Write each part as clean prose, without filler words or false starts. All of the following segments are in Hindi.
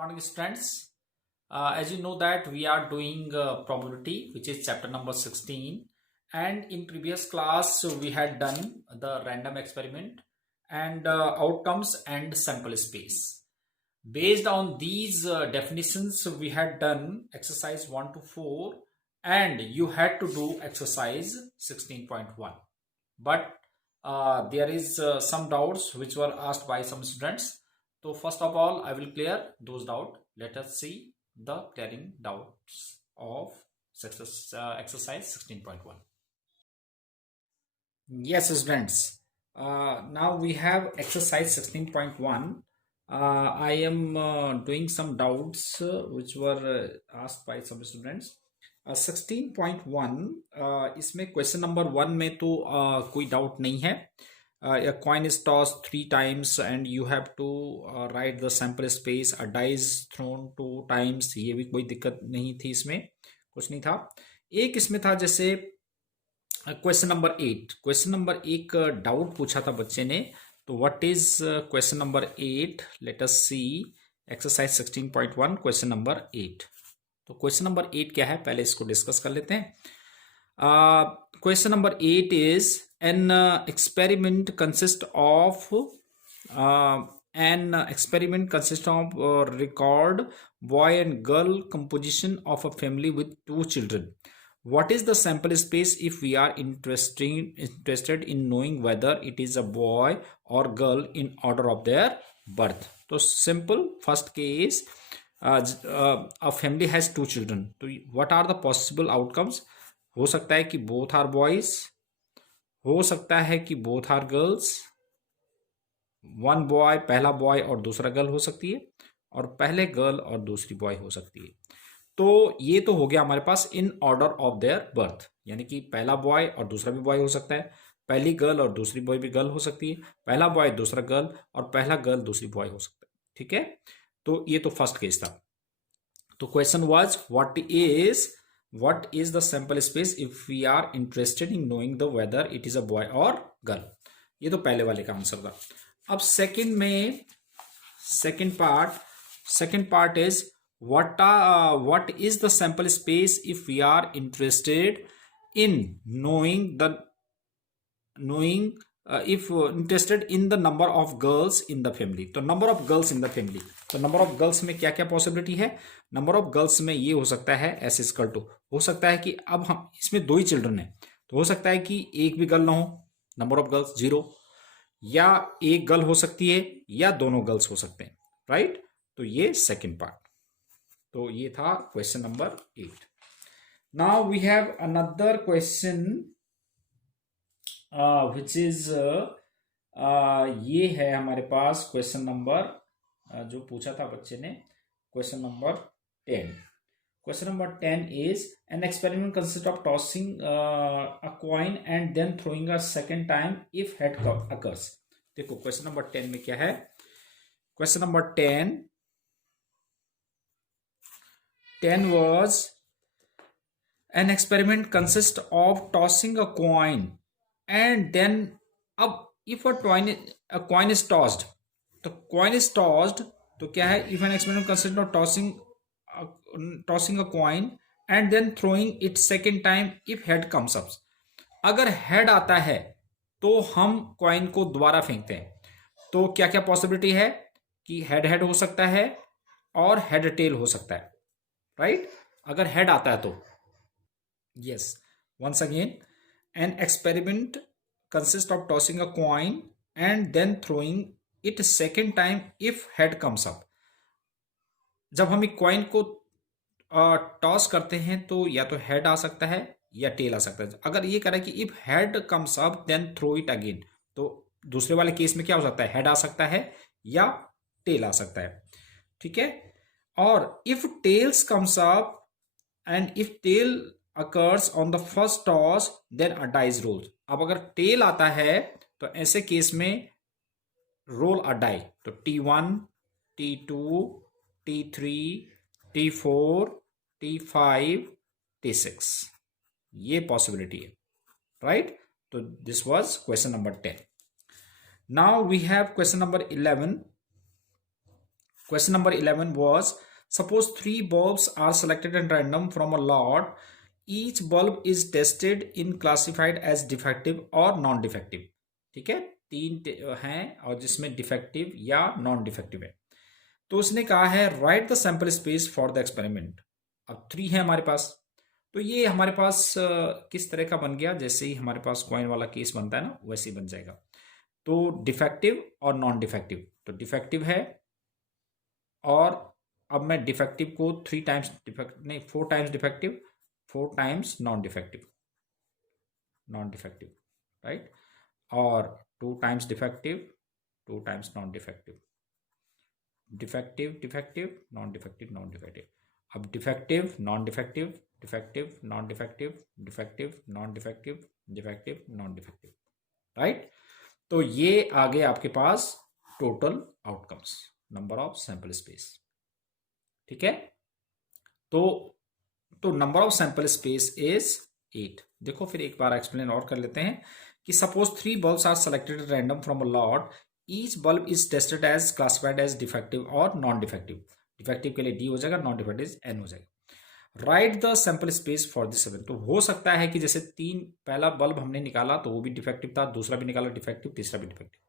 morning, students. As you know that we are doing probability, which is chapter number 16. And in previous class, we had done the random experiment and outcomes and sample space. Based on these definitions, we had done exercise 1 to 4 and you had to do exercise 16.1. But there is some doubts which were asked by some students. So first of all, I will clear those doubts. Let us see the clearing doubts of exercise 16.1. Yes, students. Now we have exercise 16.1. I am doing some doubts which were asked by some students. 16.1 इसमें क्वेश्चन नंबर 1 में तो कोई डाउट नहीं है. A coin is tossed 3 times and you have to write the sample space. A die is thrown 2 times. ये भी कोई दिक्कत नहीं थी, इसमें कुछ नहीं था. एक इसमें था जैसे question number 8. Question number 1 doubt पूछा था बच्चे ने. तो what is question number 8? Let us see exercise 16.1 question number 8. तो क्वेश्चन नंबर 8 क्या है, पहले इसको डिस्कस कर लेते हैं. Question number 8 is an experiment consists of record boy and girl composition of a family with 2 children. What is the sample space if we are interested in knowing whether it is a boy or girl in order of their birth? तो simple first case, a family has 2 children. तो what are the possible outcomes? हो सकता है कि both are boys, हो सकता है कि both are girls, one boy, पहला बॉय और दूसरा गर्ल हो सकती है, और पहले गर्ल और दूसरी बॉय हो सकती है. तो ये तो हो गया हमारे पास in order of their birth, यानी कि पहला बॉय और दूसरा भी बॉय हो सकता है, पहली गर्ल और दूसरी बॉय भी गर्ल हो सकती है, पहला बॉय दूसरा गर्ल और पहला गर्ल दूसरी बॉय हो सकता है. ठीक है, तो ये तो फर्स्ट केस था. तो question was what is the sample space if we are interested in knowing the whether it is a boy or girl. ये तो पहले वाले का आंसर था. अब सेकंड में second part is what is the sample space if we are interested in interested in the number of girls in the family. तो number of girls in the family, तो नंबर ऑफ गर्ल्स में क्या क्या पॉसिबिलिटी है? नंबर ऑफ गर्ल्स में ये हो सकता है एस इक्वल टू, हो सकता है कि अब हम इसमें 2 ही चिल्ड्रन है, तो हो सकता है कि एक भी गर्ल ना हो, नंबर ऑफ गर्ल्स 0, या एक गर्ल हो सकती है या दोनों गर्ल्स हो सकते हैं. राइट, तो ये सेकंड पार्ट. तो ये था question number 8. Now we have another question which is ये है हमारे पास क्वेश्चन नंबर जो पूछा था बच्चे ने, question number 10. Question number 10 is an experiment consist of tossing a coin and then throwing a second time if head occurs. देखो क्वेश्चन नंबर 10 में क्या है. Question number 10 was an experiment consists of tossing a coin and then if a coin is tossed, तो coin is tossed तो क्या है, if an experiment consists of tossing a coin and then throwing it second time if head comes up. अगर हेड आता है तो हम कॉइन को दोबारा फेंकते हैं. तो क्या क्या पॉसिबिलिटी है कि हेड हो सकता है और हेड टेल हो सकता है. राइट, अगर हेड आता है तो yes. Once again, an experiment consist of tossing a coin and then throwing it second time if head comes up. जब हम एक कॉइन को टॉस करते हैं तो या तो हेड आ सकता है या टेल आ सकता है. अगर ये करें कि if head comes up then throw it again, तो दूसरे वाले केस में क्या हो सकता है, हेड आ सकता है या टेल आ सकता है. ठीक है, और if tails comes up and if tail occurs on the first toss then a dice rolls. अब अगर टेल आता है तो ऐसे केस में रोल अ डाई. तो T1, T2, T3, T4, T5, T6, ये पॉसिबिलिटी है. राइट, तो this was question number 10. Now we have question number 11. Question number 11 was, suppose 3 bulbs are selected at random from a lot. Each bulb is tested in classified as defective or non-defective. ठीक है, हैं और जिसमें डिफेक्टिव या नॉन डिफेक्टिव है. तो उसने कहा है right the sample space for the experiment. अब 3 है हमारे पास, तो ये हमारे पास किस तरह का बन गया, जैसे ही हमारे पास कॉइन वाला केस बनता है ना वैसे ही बन जाएगा. तो डिफेक्टिव और नॉन डिफेक्टिव, तो डिफेक्टिव है, और अब मैं डिफेक्टिव को 3 टाइम्स नहीं 4 times defective, 4 times non defective, right, और 2 times defective, 2 times non defective, defective defective non defective non defective. अब defective non defective, defective non defective, defective non defective, defective non defective, right. तो ये आ गए आपके पास total outcomes, number of sample space. ठीक है, तो number of sample space is 8. देखो फिर एक बार एक्सप्लेन और कर लेते हैं कि suppose 3 bulbs are selected random from a lot. Each bulb is tested as classified as defective और नॉन डिफेक्टिव. डिफेक्टिव के लिए डी हो जाएगा, नॉन डिफेक्टिव एन हो जाएगा. Right the sample space for this 7. तो हो सकता है कि जैसे 3 पहला बल्ब हमने निकाला तो वो भी डिफेक्टिव था, दूसरा भी निकाला डिफेक्टिव, तीसरा भी डिफेक्टिव,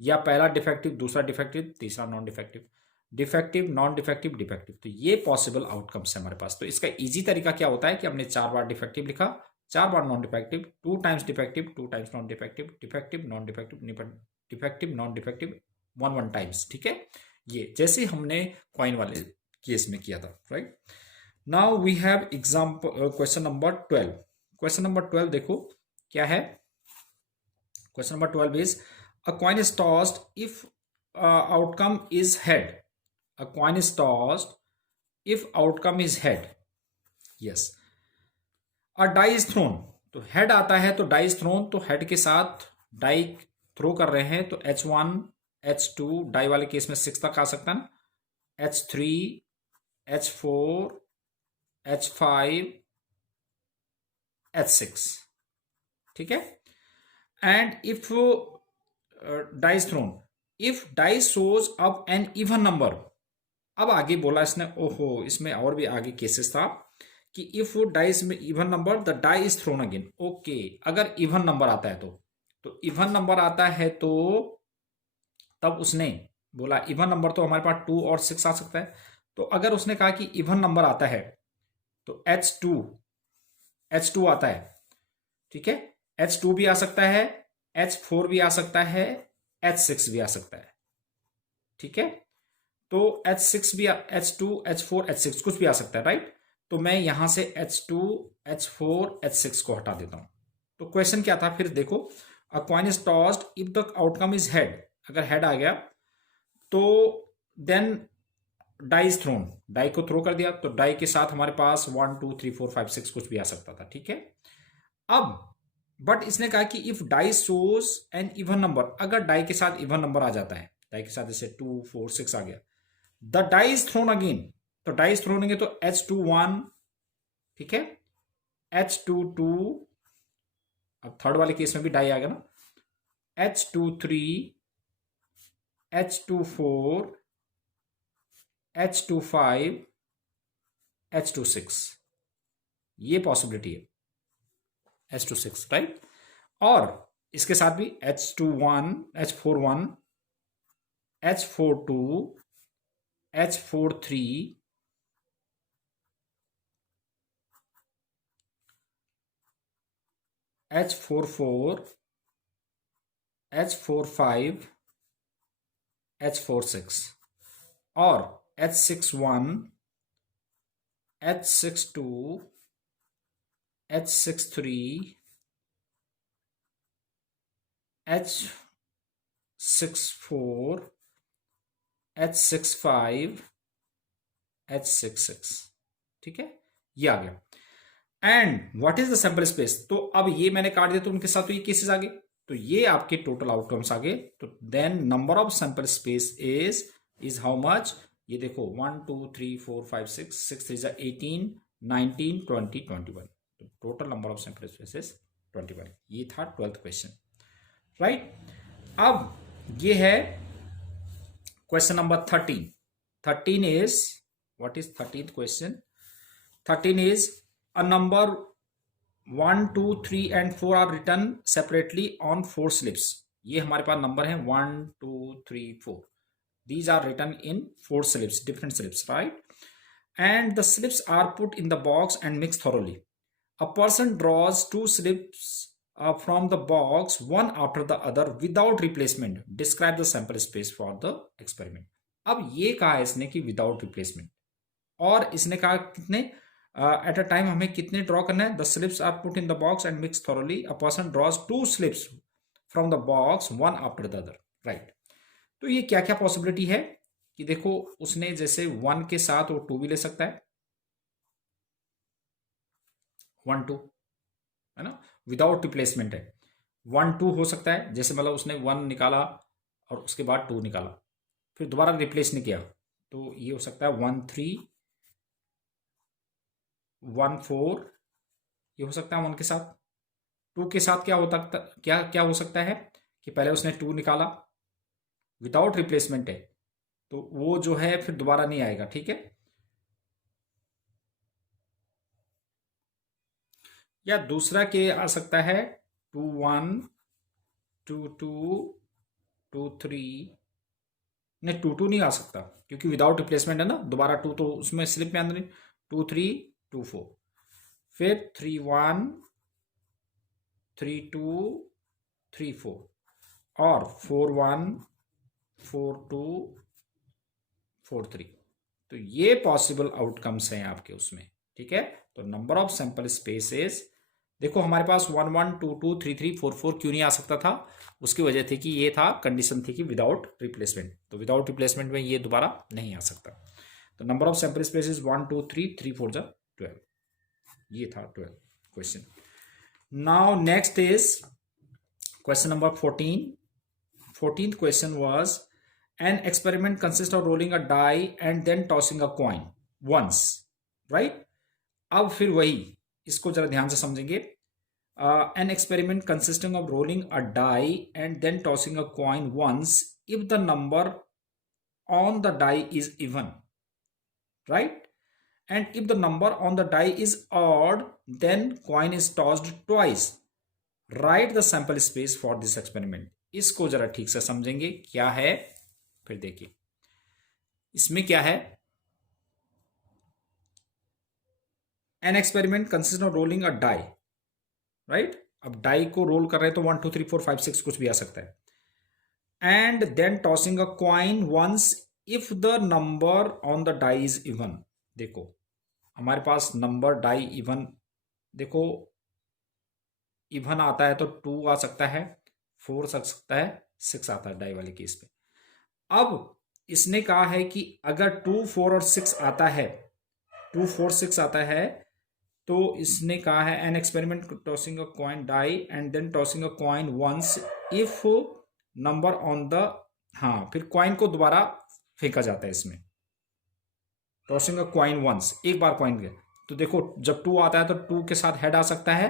या पहला डिफेक्टिव, दूसरा डिफेक्टिव, तीसरा non defective, defective non defective defective. तो ये पॉसिबल आउटकम्स है हमारे पास. तो इसका इजी तरीका क्या होता है कि हमने 4 बार डिफेक्टिव लिखा, 4 बार non defective, 2 times defective, 2 times non defective, defective non defective, defective non defective 1 times. ठीक है, ये जैसे हमने कॉइन वाले केस में किया था, right. Now we have example question number 12. Question number 12 देखो क्या है. Question number 12 is a coin is tossed if outcome is head. A coin is tossed if outcome is head. Yes. A die is thrown. तो head आता है तो die is thrown, तो head के साथ die थ्रो कर रहे हैं तो H1, H2, die वाले केस में 6 तक आ सकता है ना, H3, H4, H5, H6. ठीक है. And if die is thrown, if die shows up an even number. अब आगे बोला इसने, ओहो इसमें और भी आगे केसेस था कि इफ डाइस में even number the die is thrown again. Okay, अगर इवन नंबर आता है तो इवन नंबर आता है तो तब उसने बोला इवन नंबर तो हमारे पास 2 और 6 आ सकता है. तो अगर उसने कहा कि इवन नंबर आता है तो H2 आता है. ठीक है, H2 भी आ सकता है, H4 भी आ सकता है, H6 भी आ सकता है. ठीक है, तो H6 भी, H2, H4, H6 कुछ भी आ सकता है, राइट. तो मैं यहां से H2, H4, H6 को हटा देता हूं. तो क्वेश्चन क्या था फिर देखो, a coin is tossed if the outcome is head. अगर हेड आ गया तो then die is thrown, die को थ्रो कर दिया, तो डाई के साथ हमारे पास 1 2 3 4 5 6 कुछ भी आ सकता था. ठीक है, अब बट इसने कहा कि if die shows an even number, अगर डाई के साथ इवन नंबर आ जाता है, डाई के साथ जैसे 2 4 6 आ गया, the die is thrown again. तो डाई इज थ्रोन अगेन तो H2 1, ठीक है, H2 2, अब थर्ड वाले केस में भी डाई आ गया ना, H2 3, H2 4, H2 5, H2 6. ये पॉसिबिलिटी है H2 6, राइट. और इसके साथ भी H2 1, H4 1, H4 2, H4 3, H4 4, H4 5, H4 6, और H6 1, H6 2, H6 3, H6 4, H6 5, H6 6. ठीक है, ये आ गया. And what is the sample space. तो अब ये मैंने काट दिया तो उनके साथ तो ये केसेस आ गए, तो ये आपके टोटल आउटकम्स आ गए. तो then number of sample space is how much. ये देखो 1 2 3 4 5 6 6 3 18 19 20 21. तो total number of sample space is 21. ये था 12th क्वेश्चन, राइट. अब ये है question number 13. 13 is, what is 13th question? 13 is a number 1, 2, 3 and 4 are written separately on 4 slips. ये हमारे पास नंबर है 1, 2, 3, 4. These are written in 4 slips, different slips, right? And the slips are put in the box and mixed thoroughly. A person draws 2 slips from the box, one after the other, without replacement. Describe the sample space for the experiment. अब ये कहा है इसने कि विदाउट रिप्लेसमेंट, और इसने कहा कितने एट अ टाइम हमें कितने ड्रॉ करना है. The slips are put in the box and mix thoroughly. A person draws 2 slips from the box, one after the other, right. तो ये क्या क्या पॉसिबिलिटी है कि देखो, उसने जैसे 1 के साथ वो 2 भी ले सकता है, 1, 2 है ना, विदाउट रिप्लेसमेंट है. 1, 2 हो सकता है, जैसे मतलब उसने 1 निकाला और उसके बाद 2 निकाला, फिर दोबारा रिप्लेस नहीं किया, तो ये हो सकता है 1, 3, 1, 4. ये हो सकता है 1 के साथ. 2 के साथ क्या होता, क्या क्या हो सकता है कि पहले उसने 2 निकाला, विदाउट रिप्लेसमेंट है, तो वो जो है फिर दोबारा नहीं आएगा, ठीक है. या दूसरा के आ सकता है 2, 1, 2, 2, 2, 3. नहीं, 2, 2 नहीं आ सकता क्योंकि विदाउट रिप्लेसमेंट है ना. दोबारा 2 तो उसमें स्लिप में अंदर नहीं. 2, 3, 2, 4. फिर 3, 1, 3, 2, 3, 4 और 4, 1, 4, 2, 4, 3. तो ये पॉसिबल आउटकम्स हैं आपके उसमें, ठीक है. तो नंबर ऑफ सैंपल स्पेसेस, देखो हमारे पास 1, 1, 2, 2, 3, 3, 4, 4 क्यों नहीं आ सकता था. उसकी वजह थी कि ये था, कंडीशन थी कि विदाउट रिप्लेसमेंट. तो विदाउट रिप्लेसमेंट में ये दोबारा नहीं आ सकता. तो नंबर ऑफ सैंपल स्पेसेस 1, 2, 3, 3, 4 जा 12. ये था 12 question. Now next is question number 14. 14th question was an experiment consists of rolling a die and then tossing a coin once, right? अब फिर वही, इसको जरा ध्यान से समझेंगे. An experiment consisting of rolling a die and then tossing a coin once if the number on the die is even, right? And if the number on the die is odd, then coin is tossed twice. Write the sample space for this experiment. इसको जरा ठीक से समझेंगे क्या है. फिर देखिए इसमें क्या है. An experiment consist of rolling a die, right. अब डाई को रोल कर रहे हैं तो 1, 2, 3, 4, 5, 6 कुछ भी आ सकता है. And then tossing a coin once if the number on the die is even. देखो हमारे पास नंबर डाई इवन, देखो इवन आता है तो 2 आ सकता है, 4 आ सकता है, 6 आता है डाई वाले केस पे. अब इसने कहा है कि अगर 2, 4 और 6 आता है, 2, 4, 6 आता है, तो इसने कहा है an experiment tossing a coin die and then tossing a coin once if number on the, हाँ फिर कॉइन को दोबारा फेंका जाता है इसमें. टॉसिंग अ कॉइन वंस, एक बार कॉइन के, तो देखो जब 2 आता है तो 2 के साथ हेड आ सकता है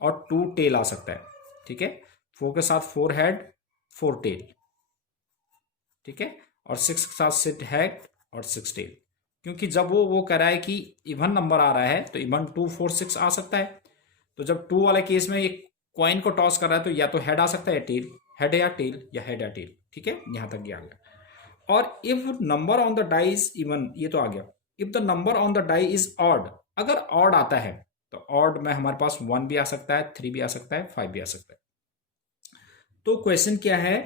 और 2 टेल आ सकता है, ठीक है. 4 के साथ 4 हेड 4 टेल, ठीक है. और 6 के साथ 6 हेड और 6 टेल, क्योंकि जब वो कह रहा है कि इवन नंबर आ रहा है तो इवन 2, 4, 6 आ सकता है. तो जब 2 वाले केस में एक कॉइन को टॉस कर रहा है तो या तो हेड आ सकता है टेल, हेड या टेल या हेड या टेल, ठीक है. यहां तक गया. और if number on the die is even, ये तो आ गया. If the number on the die is odd, अगर ऑड आता है तो ऑड में हमारे पास 1 भी आ सकता है, 3 भी आ सकता है, 5 भी आ सकता है. तो क्वेश्चन क्या है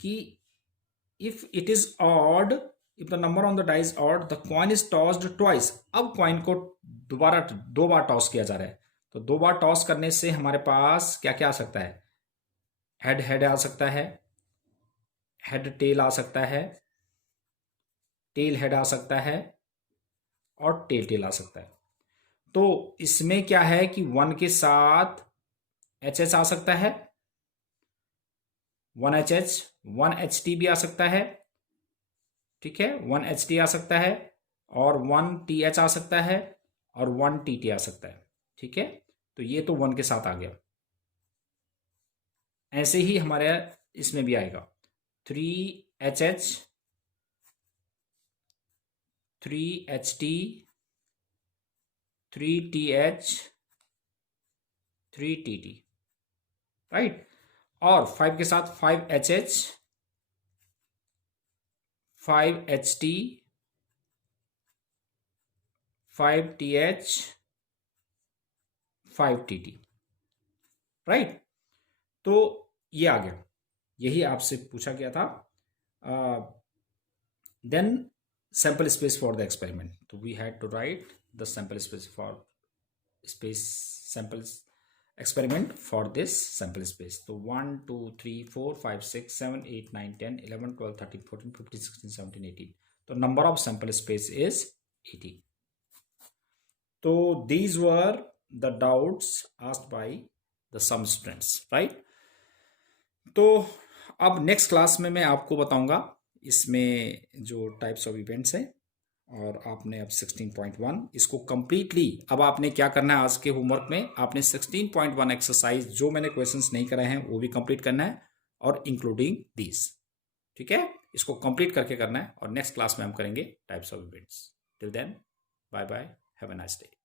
कि if it is odd, if the number on the die is odd, the coin is tossed twice. अब कॉइन को दोबारा 2 बार टॉस किया जा रहा है, तो 2 बार टॉस करने से हमारे पास क्या क्या आ सकता है. हेड हेड आ सकता है, हेड टेल आ सकता है, टेल हेड आ सकता है और टेल टेल आ सकता है. तो इसमें क्या है कि 1 के साथ एच एच आ सकता है, 1 एच एच, 1 एच टी भी आ सकता है, ठीक है. 1 एच टी आ सकता है और 1 टी एच आ सकता है और 1 टी टी आ सकता है, ठीक है. तो ये तो 1 के साथ आ गया. ऐसे ही हमारे इसमें भी आएगा 3 H H, 3HT 3TH 3TT, right. और 5 के साथ 5HH 5HT 5TH 5TT, right. तो ये आ गया, यही आपसे पूछा गया था। Then sample space for the experiment, so we had to write the sample space for samples experiment for this sample space. So 1 2 3 4 5 6 7 8 9 10 11 12 13 14 15 16 17 18, so number of sample space is 18. So these were the doubts asked by the some students, right? तो अब नेक्स्ट क्लास में मैं आपको बताऊंगा इसमें जो टाइप्स ऑफ इवेंट्स हैं, और आपने अब 16.1 इसको कंप्लीटली, अब आपने क्या करना है आज के होमवर्क में, आपने 16.1 एक्सरसाइज जो मैंने क्वेश्चंस नहीं कराए हैं वो भी कंप्लीट करना है, और इंक्लूडिंग दिस, ठीक है। इसको कंप्लीट करके करना है, और नेक्स्ट क्लास में हम करेंगे types of events. Till then, bye bye, have a nice day.